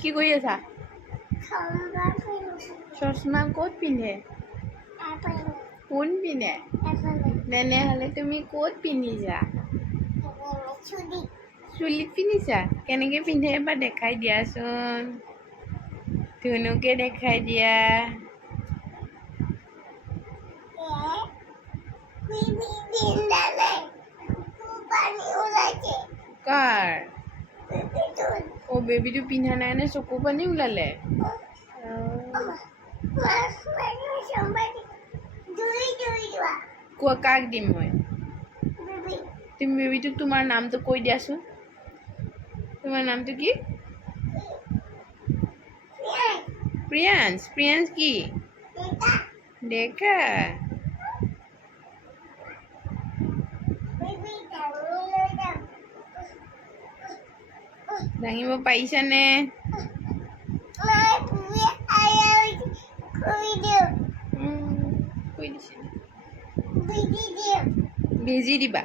কি কৰি আছা? চশমা ক'ত পিন্ধে? কোন পিন্ধে? তেনেহ'লে তুমি ক'ত পিন্ধিছা? চুলিত পিন্ধিছা? কেনেকে পিন্ধে এবাৰ দেখাই দিয়াচোন। ধুনুকে দেখাই দিয়া। কাৰ? অ' বেবীটো পিন্ধা নাই নে চকু পানী ওলালে? কোৱা কাক দিম মই? তুমি বেবীটোক তোমাৰ নামটো কৈ দিয়াচোন। তোমাৰ নামটো কি? প্ৰিয়াংশ। প্ৰিয়াংশ কি? ডেকা। দাঙিব পাৰিছানে? বেজি দিবা।